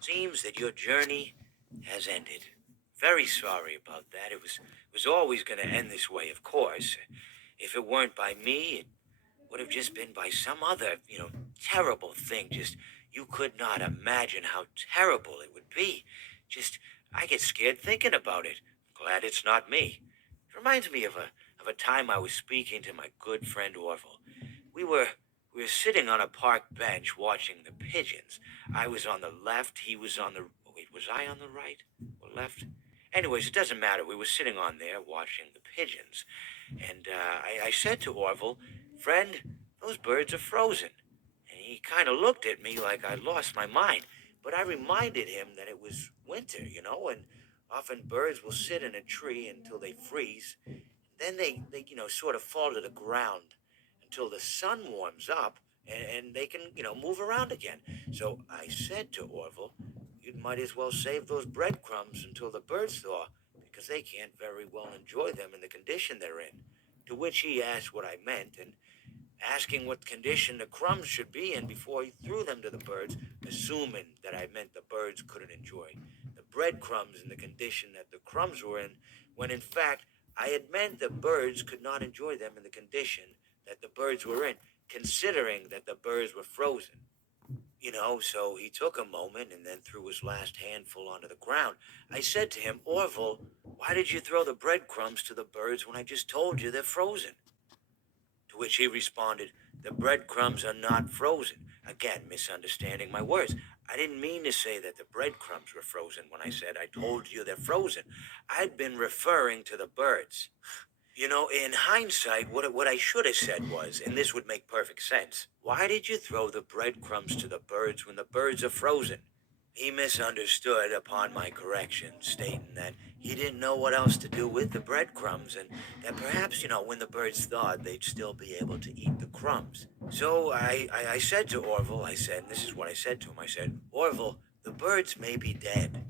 Seems that your journey has ended. Very sorry about that. It was always going to end this way, of course. If it weren't by me, it would have just been by some other, terrible thing. Just you could not imagine how terrible it would be. Just I get scared thinking about it. Glad it's not me. It reminds me of a time I was speaking to my good friend Orville. We were we were sitting on a park bench watching the pigeons. I was on the left, he was on the wait, was I on the right or left? Anyways, it doesn't matter. We were sitting on there watching the pigeons. And I said to Orville, friend, those birds are frozen. And he kind of looked at me like I lost my mind. But I reminded him that it was winter, and often birds will sit in a tree until they freeze. Then they sort of fall to the ground until the sun warms up and they can, move around again. So I said to Orville, you might as well save those breadcrumbs until the birds thaw because they can't very well enjoy them in the condition they're in. To which he asked what I meant, and asking what condition the crumbs should be in before he threw them to the birds, assuming that I meant the birds couldn't enjoy the breadcrumbs in the condition that the crumbs were in, when in fact I had meant the birds could not enjoy them in the condition that the birds were in, considering that the birds were frozen. So he took a moment and then threw his last handful onto the ground. I said to him, Orville, why did you throw the breadcrumbs to the birds when I just told you they're frozen? To which he responded, the breadcrumbs are not frozen. Again, misunderstanding my words. I didn't mean to say that the breadcrumbs were frozen when I said I told you they're frozen. I'd been referring to the birds. In hindsight, what I should have said was, and this would make perfect sense, why did you throw the breadcrumbs to the birds when the birds are frozen? He misunderstood upon my correction, stating that he didn't know what else to do with the breadcrumbs, and that perhaps, when the birds thawed, they'd still be able to eat the crumbs. So I said to Orville, and this is what I said to him, I said, Orville, the birds may be dead,